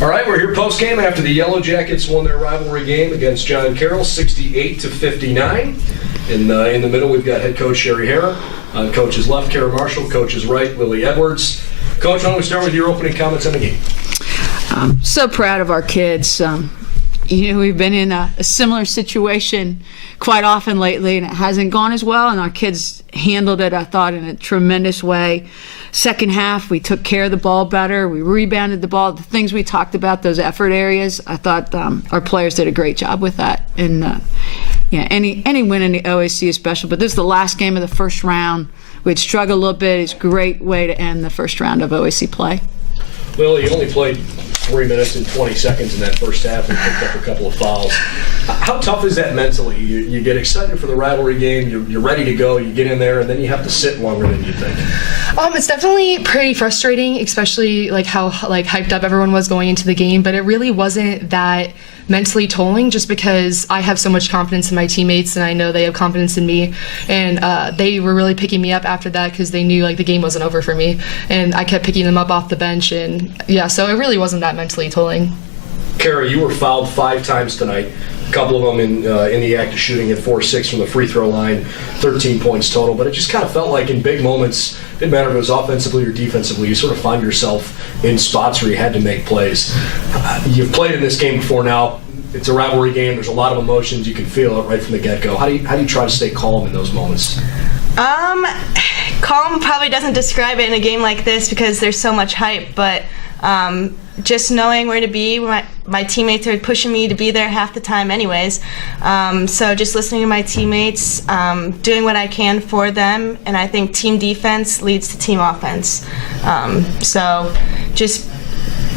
All right, we're here post-game after the Yellow Jackets won their rivalry game against John Carroll, 68-59. In the middle, we've got head coach Cheri Harrer. On coach's left, Kara Marshall. Coach's right, Lilly Edwards. Coach, why don't we start with your opening comments on the game? I'm so proud of our kids. We've been in a similar situation quite often lately, and it hasn't gone as well, and our kids handled it, I thought, in a tremendous way. Second half, we took care of the ball better. We rebounded the ball. The things we talked about, those effort areas, I thought our players did a great job with that. And any win in the OAC is special, but this is the last game of the first round. We'd struggled a little bit. It's a great way to end the first round of OAC play. Lilly, you only played 3 minutes and 20 seconds in that first half and picked up a couple of fouls. How tough is that mentally? You get excited for the rivalry game, you're ready to go, you get in there, and then you have to sit longer than you think. It's definitely pretty frustrating, especially how hyped up everyone was going into the game, but it really wasn't that mentally tolling, just because I have so much confidence in my teammates and I know they have confidence in me, and they were really picking me up after that because they knew the game wasn't over for me, and I kept picking them up off the bench, and so it really wasn't that mentally tolling. Kara, you were fouled 5 times tonight. A couple of them in the act of shooting at 4-6 from the free throw line, 13 points total. But it just kind of felt like in big moments, didn't matter if it was offensively or defensively, you sort of find yourself in spots where you had to make plays. You've played in this game before now. It's a rivalry game. There's a lot of emotions. You can feel it right from the get-go. How do you try to stay calm in those moments? Calm probably doesn't describe it in a game like this because there's so much hype, but just knowing where to be. My teammates are pushing me to be there half the time anyways. So just listening to my teammates, doing what I can for them, and I think team defense leads to team offense. So just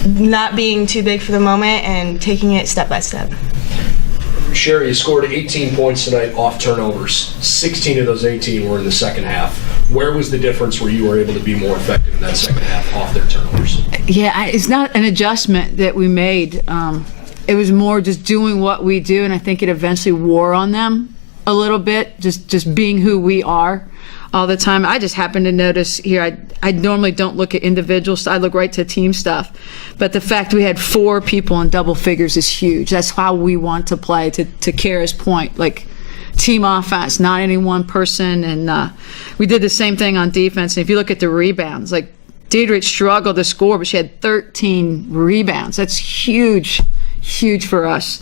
not being too big for the moment and taking it step by step. Cheri, you scored 18 points tonight off turnovers. 16 of those 18 were in the second half. Where was the difference where you were able to be more effective in that second half off their turnovers? Yeah, it's not an adjustment that we made. It was more just doing what we do, and I think it eventually wore on them a little bit, just being who we are all the time. I just happened to notice here, I normally don't look at individuals, I look right to team stuff. But the fact we had 4 people in double figures is huge. That's how we want to play, to Kara's point, team offense, not any one person. And we did the same thing on defense. And if you look at the rebounds, Diedrich struggled to score, but she had 13 rebounds. That's huge for us.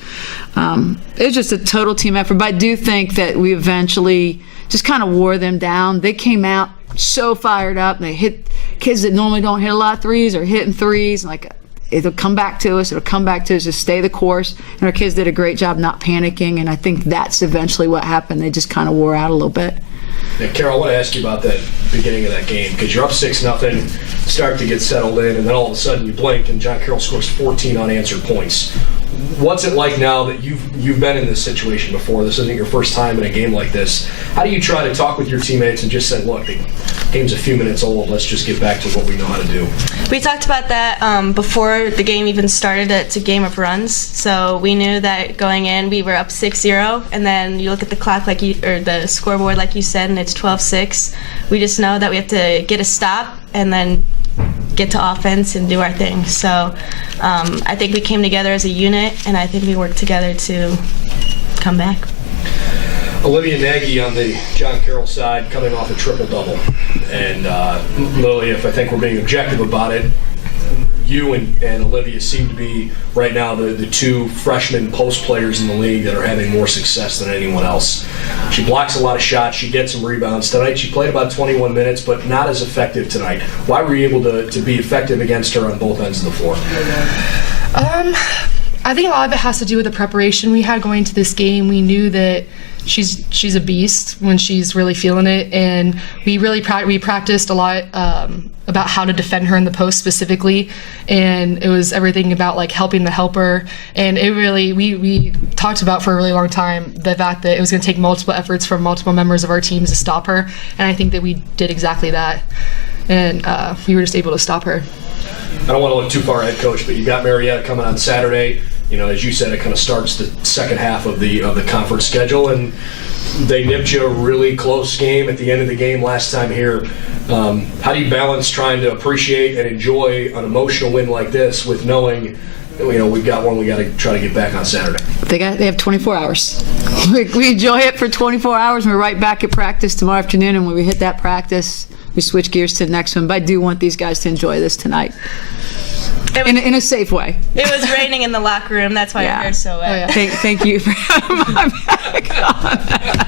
It was just a total team effort. But I do think that we eventually just kind of wore them down. They came out so fired up. They hit kids that normally don't hit a lot of threes or hitting threes. It'll come back to us. Just stay the course. And our kids did a great job not panicking, and I think that's eventually what happened. They just kind of wore out a little bit. Yeah, Carol, I want to ask you about that beginning of that game, because you're up 6-0, start to get settled in, and then all of a sudden you blink and John Carroll scores 14 unanswered points. What's it like now that you've been in this situation before? This isn't your first time in a game like this. How do you try to talk with your teammates and just say, look, the game's a few minutes old, let's just get back to what we know how to do? We talked about that before the game even started. It's a game of runs, so we knew that going in we were up 6-0, and then you look at the clock or the scoreboard like you said, and it's 12-6. We just know that we have to get a stop and then get to offense and do our thing. So I think we came together as a unit, and I think we worked together to come back. Olivia Nagy on the John Carroll side coming off a triple-double. And Lilly, if I think we're being objective about it, you and Olivia seem to be right now the 2 freshman post players in the league that are having more success than anyone else. She blocks a lot of shots. She gets some rebounds. Tonight she played about 21 minutes, but not as effective tonight. Why were you able to be effective against her on both ends of the floor? I think a lot of it has to do with the preparation we had going into this game. We knew that she's a beast when she's really feeling it, and we practiced a lot about how to defend her in the post specifically, and it was everything about helping the helper, and it really we talked about for a really long time the fact that it was going to take multiple efforts from multiple members of our teams to stop her, and I think that we did exactly that, and we were just able to stop her. I don't want to look too far ahead, Coach, but you got Marietta coming on Saturday. As you said, it kind of starts the second half of the conference schedule, and they nipped you a really close game at the end of the game last time here. How do you balance trying to appreciate and enjoy an emotional win like this with knowing we've got one we got to try to get back on Saturday. They have 24 hours. We enjoy it for 24 hours. We're right back at practice tomorrow afternoon, and when we hit that practice, we switch gears to the next one. But I do want these guys to enjoy this tonight in a safe way. It was raining in the locker room. That's why Yeah. our hair's so wet. Oh, yeah. Thank you for having my back on that.